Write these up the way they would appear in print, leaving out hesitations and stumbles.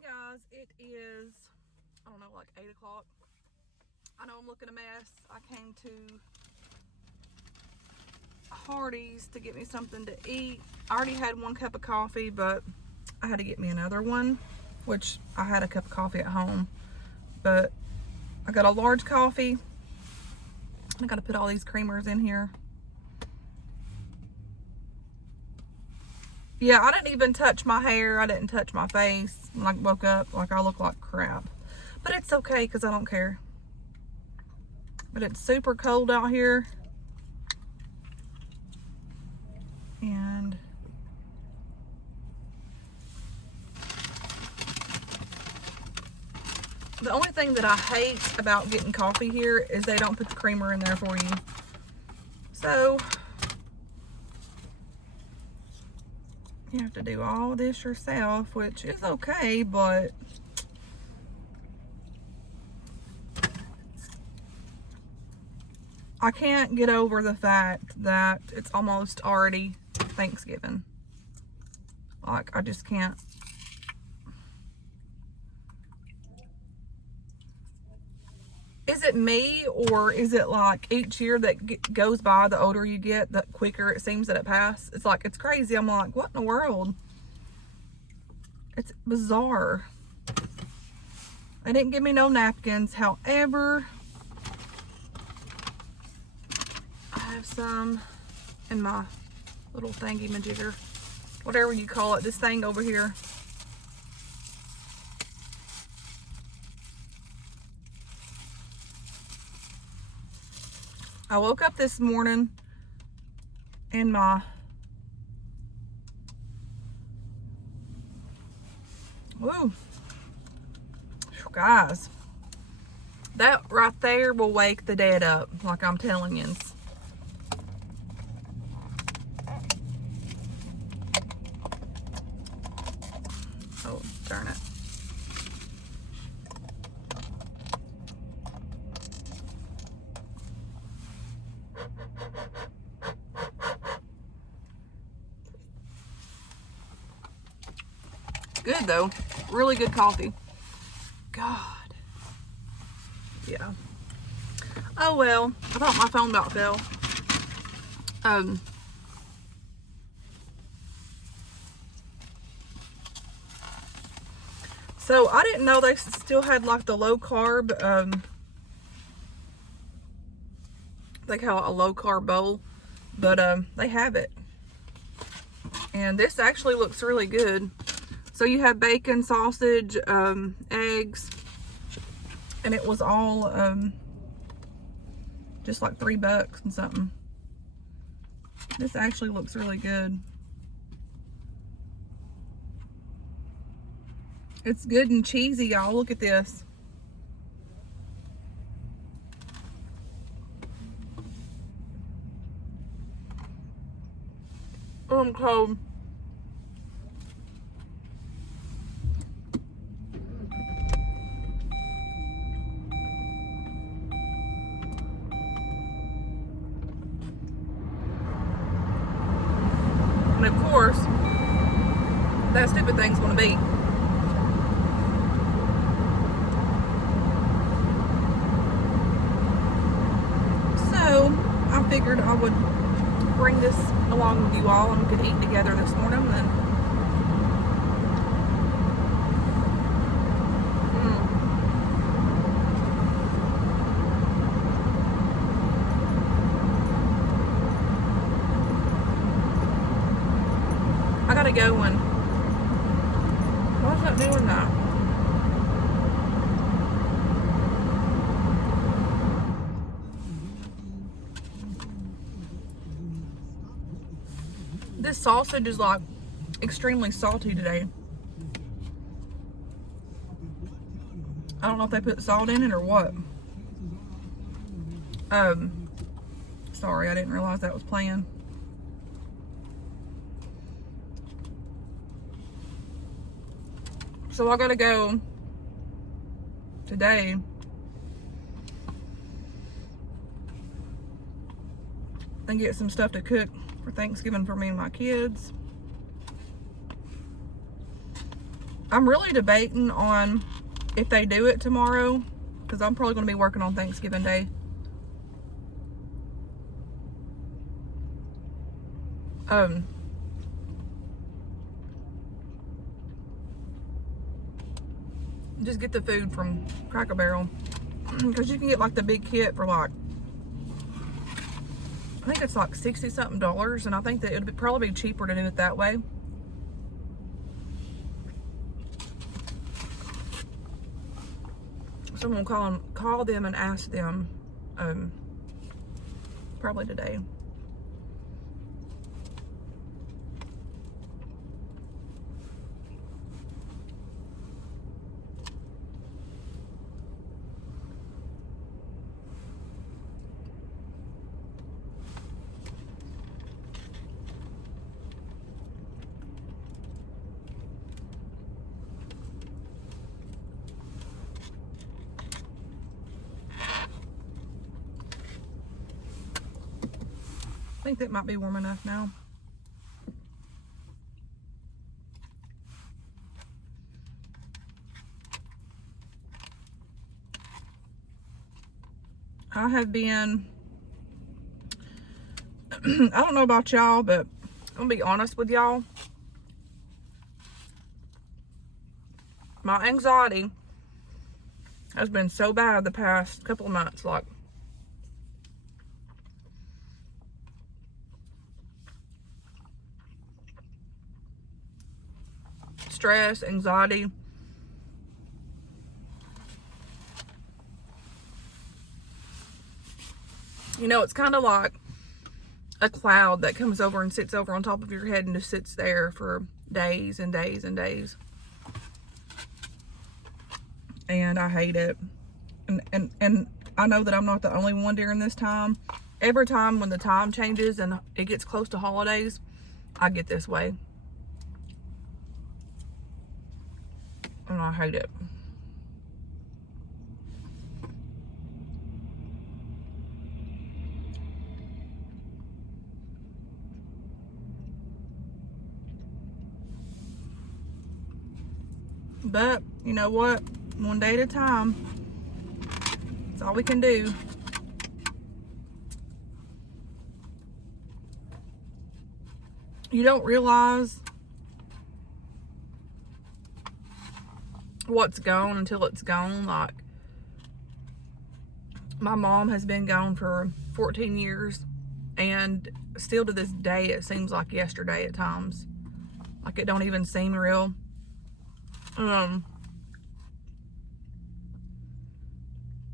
Hey guys, it is, I don't know, like 8 o'clock. I know I'm looking a mess. I came to Hardee's to get me something to eat. I already had 1 cup of coffee, but I had to get me another one, which I had a cup of coffee at home. But I got a large coffee. I gotta put all these creamers in here. Yeah, I didn't even touch my hair. I didn't touch my face. When I woke up, like I look like crap. But it's okay because I don't care. But it's super cold out here. And the only thing that I hate about getting coffee here is they don't put the creamer in there for you. So you have to do all this yourself, which is okay, but I can't get over the fact that it's almost already Thanksgiving. Like, I just can't. Is it me, or is it like each year that goes by, the older you get, the quicker it seems that it passes? It's like, it's crazy. I'm like, what in the world? It's bizarre. They didn't give me no napkins. However, I have some in my little thingy majigger, whatever you call it, this thing over here. I woke up this morning and woo, guys, that right there will wake the dead up, like I'm telling you. Oh, darn it. Good though, really good coffee. God, yeah. Oh well, I thought my phone about fell. So I didn't know they still had like the low carb, they call it a low carb bowl, but they have it. And this actually looks really good. So you have bacon, sausage, eggs, and it was all just like $3 and something. This actually looks really good. It's good and cheesy, y'all. Look at this. Oh, I'm cold. And of course, that stupid thing's gonna beat. So I figured I would bring this along with you all and we could eat together this morning. And I gotta go and why is that doing that? This sausage is like extremely salty today. I don't know if they put salt in it or what. Sorry, I didn't realize that was playing. So I gotta go today and get some stuff to cook for Thanksgiving for me and my kids. I'm really debating on if they do it tomorrow, because I'm probably going to be working on Thanksgiving Day. Just get the food from Cracker Barrel, because you can get like the big kit for like, I think it's like $60 something, and I think that it would probably be cheaper to do it that way. So I'm gonna call them and ask them, probably today. I think that might be warm enough now. I have been, I don't know about y'all, but I'm gonna be honest with y'all. My anxiety has been so bad the past couple of months. Like, stress, anxiety. You know, it's kind of like a cloud that comes over and sits over on top of your head and just sits there for days and days and days. And I hate it. And I know that I'm not the only one during this time. Every time when the time changes and it gets close to holidays, I get this way. And I hate it. But you know what? One day at a time. That's all we can do. You don't realize what's gone until it's gone. Like, my mom has been gone for 14 years, and still to this day it seems like yesterday at times. Like, it don't even seem real.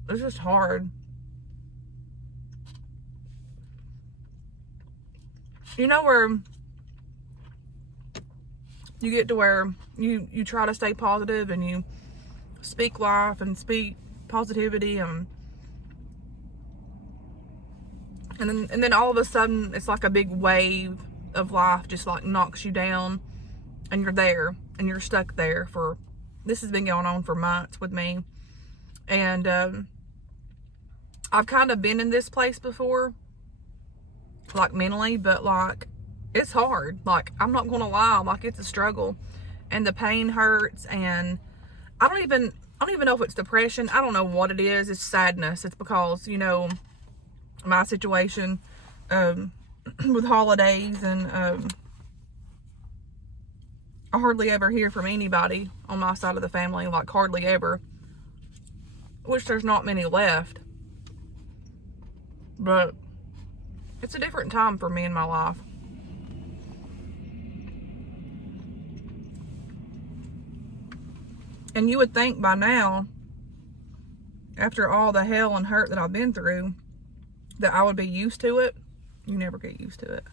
It's just hard. You know where you get to where you try to stay positive and you speak life and speak positivity, and then all of a sudden it's like a big wave of life just like knocks you down, and you're there and you're stuck there for, this has been going on for months with me. And I've kind of been in this place before, like mentally, but like, it's hard. Like, I'm not gonna lie, like, it's a struggle, and the pain hurts, and I don't even know if it's depression. I don't know what it is. It's sadness. It's because, you know, my situation with holidays, and I hardly ever hear from anybody on my side of the family, like hardly ever, which there's not many left. But it's a different time for me in my life. And you would think by now, after all the hell and hurt that I've been through, that I would be used to it. You never get used to it.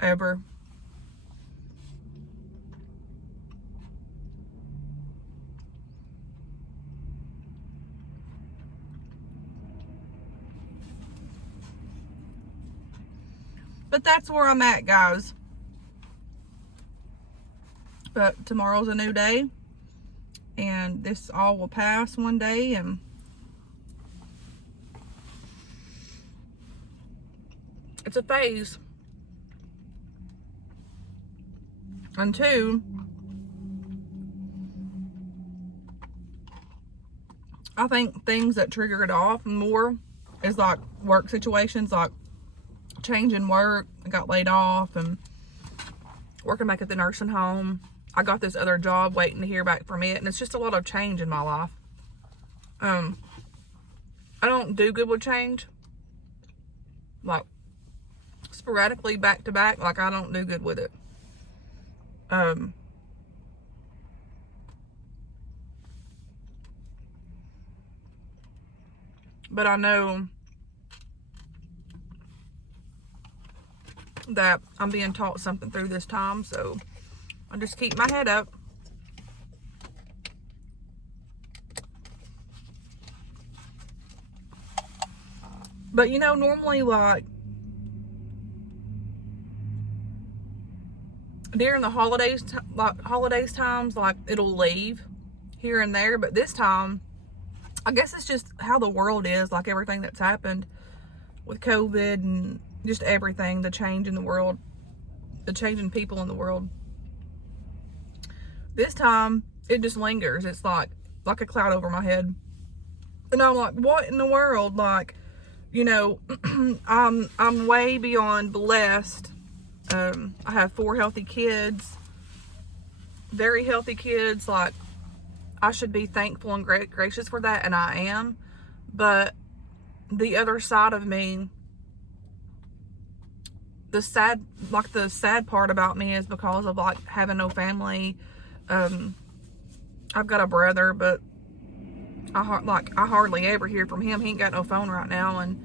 Ever. But that's where I'm at, guys. But tomorrow's a new day, and this all will pass one day, and it's a phase. And two, I think things that trigger it off more is like work situations, like changing work. I got laid off and working back at the nursing home. I got this other job, waiting to hear back from it, and it's just a lot of change in my life. I don't do good with change. Like sporadically back to back, like I don't do good with it. But I know that I'm being taught something through this time, so I just keep my head up. But you know, normally like during the holidays times, like it'll leave here and there, but this time I guess it's just how the world is, like everything that's happened with COVID and just everything, the change in the world, the change in people in the world. This time it just lingers. It's like a cloud over my head. And I'm like, what in the world? Like, you know, I'm way beyond blessed. I have 4 healthy kids, very healthy kids. Like, I should be thankful and gracious for that, and I am. But the other side of me, the sad part about me is because of like having no family. I've got a brother, but I hardly ever hear from him. He ain't got no phone right now, and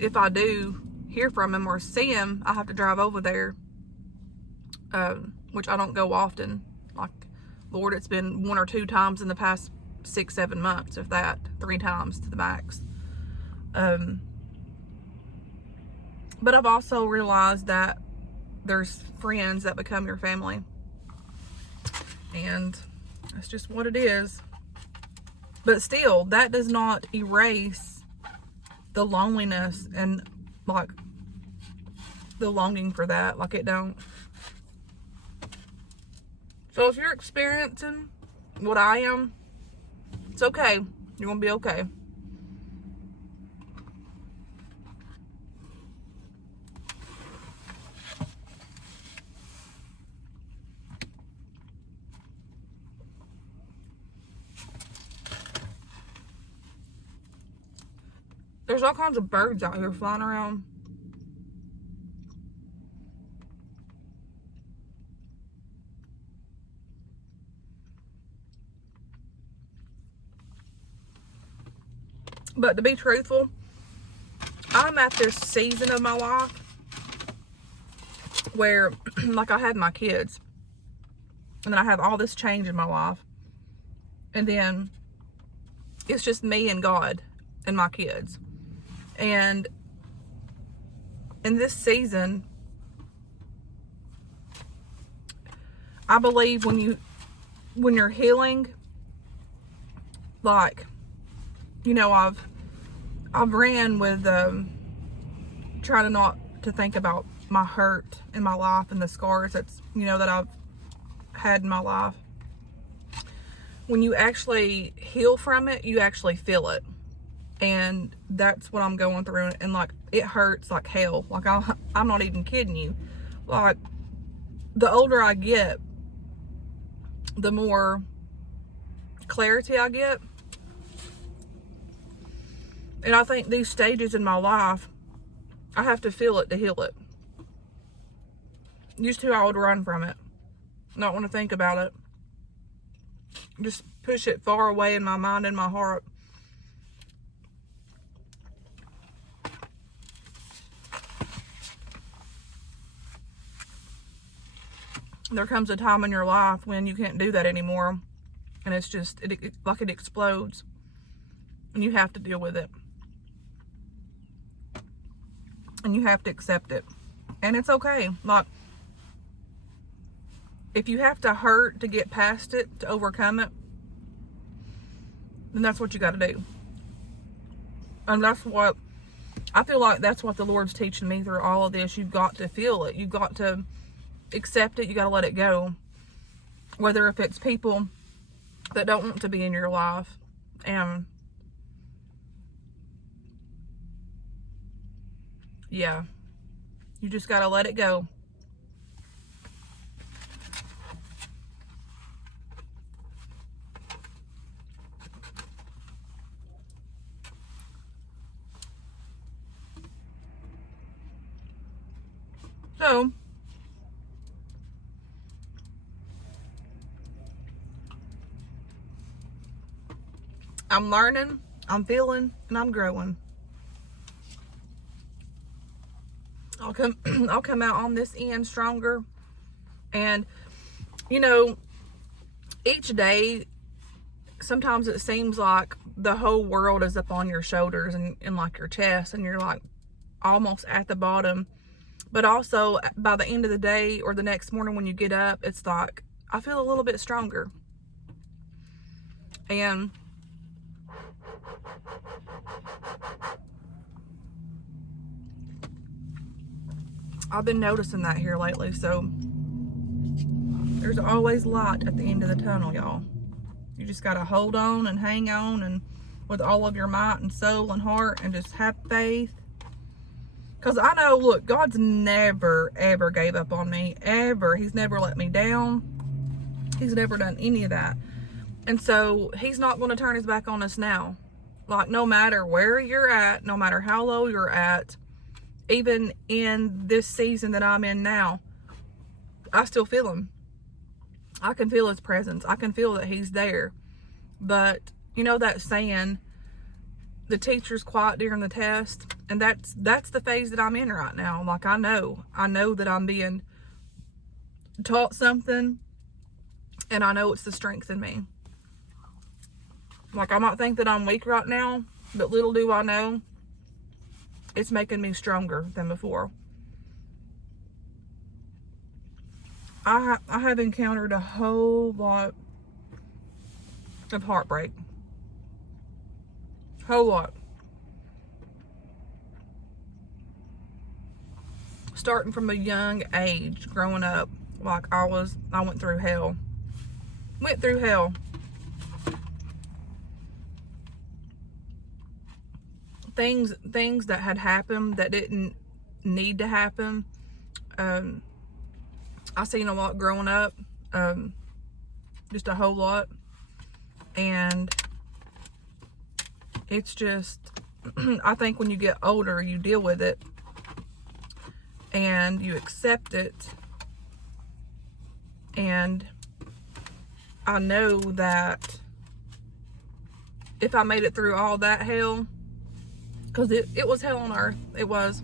if I do hear from him or see him, I have to drive over there, which I don't go often. Like, Lord, it's been 1 or 2 times in the past 6-7 months, if that, 3 times to the max. But I've also realized that there's friends that become your family, and that's just what it is. But still, that does not erase the loneliness and like the longing for that. Like, it don't. So if you're experiencing what I am, it's okay. You're gonna be okay. There's all kinds of birds out here flying around. But to be truthful, I'm at this season of my life where, like, I had my kids, and then I have all this change in my life, and then it's just me and God and my kids. And in this season, I believe when you're healing, like, you know, I've ran with trying not to think about my hurt in my life and the scars that's, you know, that I've had in my life. When you actually heal from it, you actually feel it. And that's what I'm going through. And like, it hurts like hell. Like, I'm not even kidding you. Like, the older I get, the more clarity I get. And I think these stages in my life, I have to feel it to heal it. Used to, I would run from it, not want to think about it, just push it far away in my mind and my heart. There comes a time in your life when you can't do that anymore, and it's just like it explodes, and you have to deal with it, and you have to accept it, and it's okay. Like, if you have to hurt to get past it, to overcome it, then that's what you got to do. And that's what I feel like that's what the Lord's teaching me through all of this. You've got to feel it. You've got to accept it. You got to let it go. Whether if it's people that don't want to be in your life. And yeah, you just got to let it go. So, I'm learning, I'm feeling, and I'm growing. I'll come out on this end stronger. And, you know, each day, sometimes it seems like the whole world is up on your shoulders and like your chest, and you're like almost at the bottom. But also, by the end of the day or the next morning when you get up, it's like, I feel a little bit stronger. And I've been noticing that here lately. So there's always light at the end of the tunnel, y'all. You just got to hold on and hang on, and with all of your might and soul and heart, and just have faith. Because I know, look, God's never, ever gave up on me. Ever. He's never let me down. He's never done any of that. And so he's not going to turn his back on us now. Like, no matter where you're at, no matter how low you're at, even in this season that I'm in now, I still feel him. I can feel his presence. I can feel that he's there. But, you know that saying, the teacher's quiet during the test, and that's the phase that I'm in right now. Like, I know that I'm being taught something, and I know it's the strength in me. Like, I might think that I'm weak right now, but little do I know, it's making me stronger than before. I have encountered a whole lot of heartbreak. Whole lot. Starting from a young age, growing up, like I went through hell. Went through hell. Things that had happened that didn't need to happen. I seen a lot growing up. Just a whole lot. And it's just, I think when you get older, you deal with it and you accept it. And I know that if I made it through all that hell, because it was hell on earth, it was.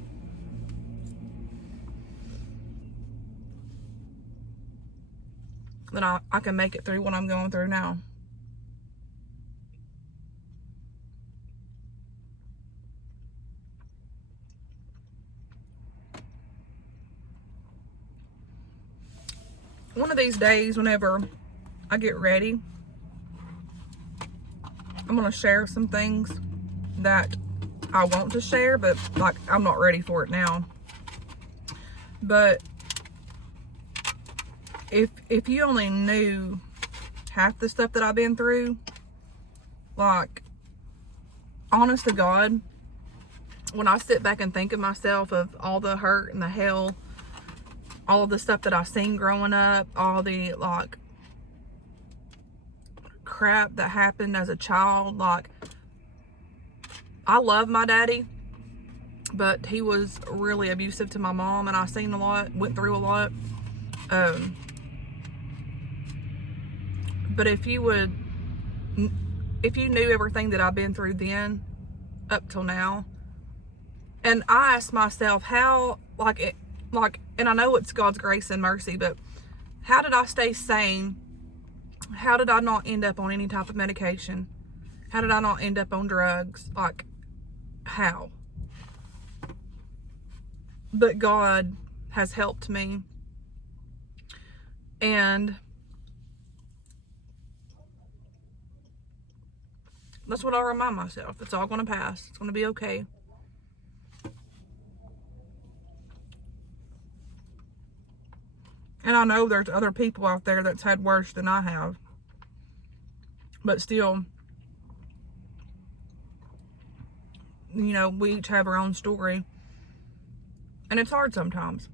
Then I can make it through what I'm going through now. One of these days, whenever I get ready, I'm going to share some things that I want to share, but like I'm not ready for it now. But if you only knew half the stuff that I've been through, like, honest to God, when I sit back and think of myself, of all the hurt and the hell, all of the stuff that I seen growing up, all the like crap that happened as a child, like, I love my daddy, but he was really abusive to my mom, and I seen a lot, went through a lot. But if you knew everything that I've been through then up till now, and I asked myself how, and I know it's God's grace and mercy, but how did I stay sane? How did I not end up on any type of medication? How did I not end up on drugs? Like, how? But God has helped me. And that's what I remind myself. It's all going to pass. It's going to be okay. And I know there's other people out there that's had worse than I have. But still, you know, we each have our own story. And it's hard sometimes.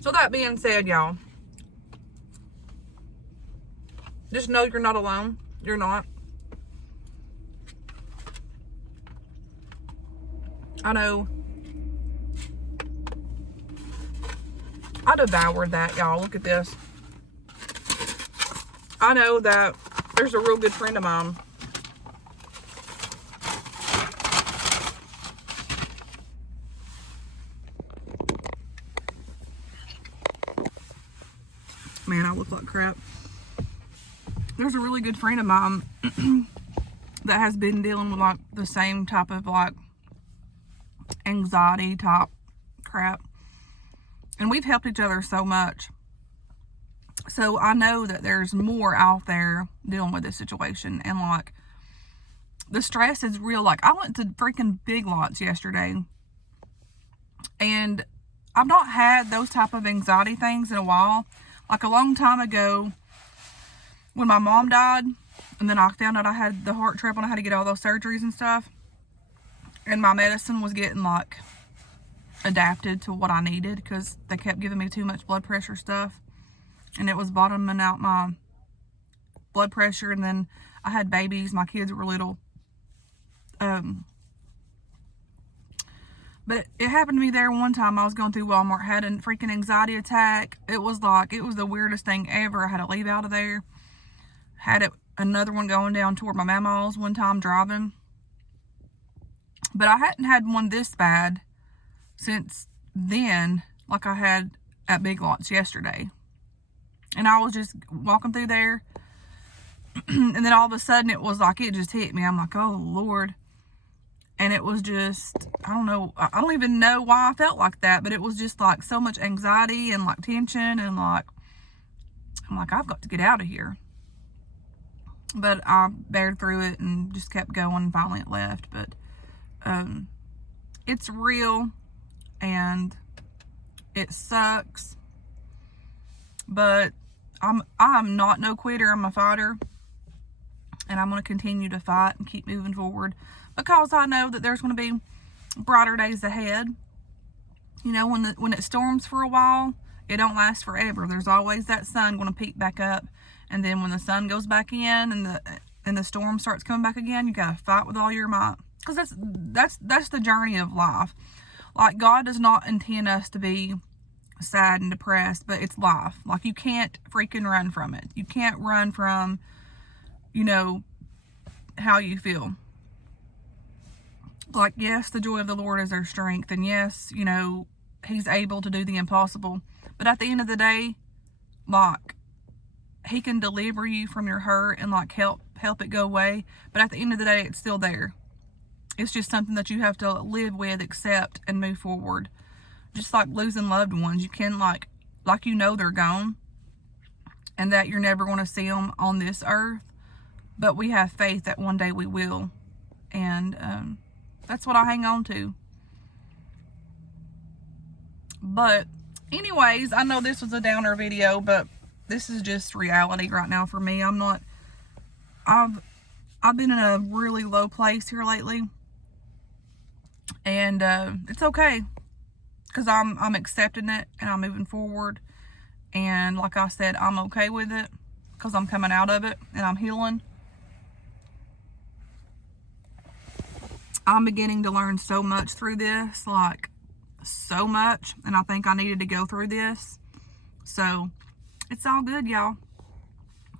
So that being said, y'all, just know you're not alone. You're not. I know. I devoured that, y'all. Look at this. I know that there's a real good friend of mine. Man, I look like crap. There's a really good friend of mine that has been dealing with like the same type of like anxiety type crap. And we've helped each other so much. So I know that there's more out there dealing with this situation. And like, the stress is real. Like, I went to freaking Big Lots yesterday. And I've not had those type of anxiety things in a while. Like a long time ago, when my mom died, and then I found out I had the heart trouble and I had to get all those surgeries and stuff. And my medicine was getting like adapted to what I needed because they kept giving me too much blood pressure stuff. And it was bottoming out my blood pressure. And then I had babies. My kids were little. But it happened to me there one time. I was going through Walmart, had a freaking anxiety attack. It was the weirdest thing ever. I had to leave out of there. Had another one going down toward my mama's one time driving. But I hadn't had one this bad since then, like I had at Big Lots yesterday. And I was just walking through there. And then all of a sudden it was like, it just hit me. I'm like, oh Lord. And it was just, I don't know, I don't even know why I felt like that, but it was just like so much anxiety and like tension and like, I'm like, I've got to get out of here. But I bared through it and just kept going, and finally it left. But it's real and it sucks. But I'm not no quitter. I'm a fighter. And I'm going to continue to fight and keep moving forward. Because I know that there's going to be brighter days ahead. You know, when it storms for a while, it don't last forever. There's always that sun going to peek back up. And then when the sun goes back in and the storm starts coming back again, you got to fight with all your might. Because that's the journey of life. Like, God does not intend us to be sad and depressed, but it's life. Like, you can't freaking run from it. You can't run from, you know, how you feel. Like, yes, the joy of the Lord is our strength. And yes, you know, He's able to do the impossible. But at the end of the day, like, He can deliver you from your hurt and like help it go away. But at the end of the day, it's still there. It's just something that you have to live with, accept, and move forward. Just like losing loved ones. You can like you know they're gone. And that you're never going to see them on this earth. But we have faith that one day we will. And that's what I hang on to. But anyways, I know this was a downer video, but this is just reality right now for me. I've been in a really low place here lately. And it's okay. Because I'm accepting it and I'm moving forward. And like I said, I'm okay with it. Because I'm coming out of it and I'm healing. I'm beginning to learn so much through this. Like, so much. And I think I needed to go through this. So, it's all good, y'all.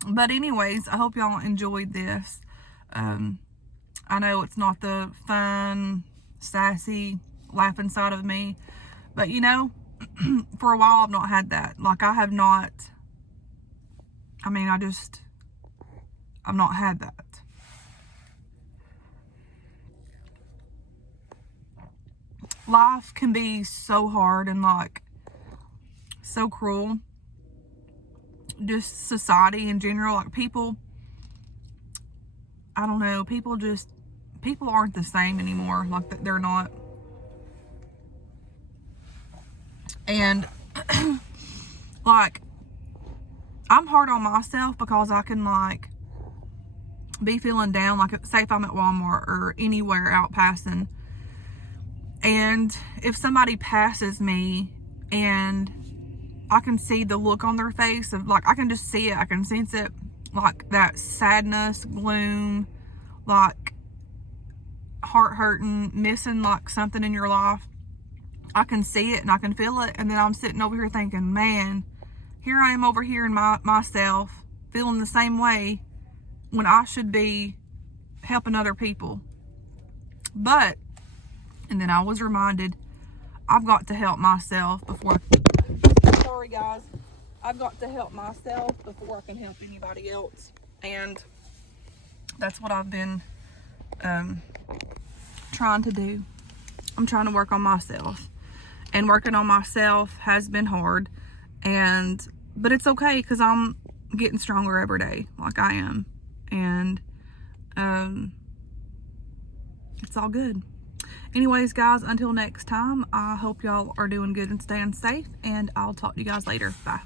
But anyways, I hope y'all enjoyed this. I know it's not the fun, sassy, laughing side of me. But, you know, for a while I've not had that. Like, I have not. I mean, I've not had that. Life can be so hard and like so cruel. Just society in general, like people I don't know, people aren't the same anymore. Like, they're not. And like, I'm hard on myself because I can like be feeling down. Like, say if I'm at Walmart or anywhere out passing, and if somebody passes me and I can see the look on their face of like, I can just see it, I can sense it, like that sadness, gloom, like heart hurting, missing like something in your life. I can see it and I can feel it, and then I'm sitting over here thinking, man, here I am over here in myself feeling the same way when I should be helping other people. But, and then I was reminded, I've got to help myself before, sorry guys, I've got to help myself before I can help anybody else. And that's what I've been trying to do. I'm trying to work on myself, and working on myself has been hard, but it's okay because I'm getting stronger every day, like I am, and it's all good. Anyways, guys, until next time, I hope y'all are doing good and staying safe, and I'll talk to you guys later. Bye.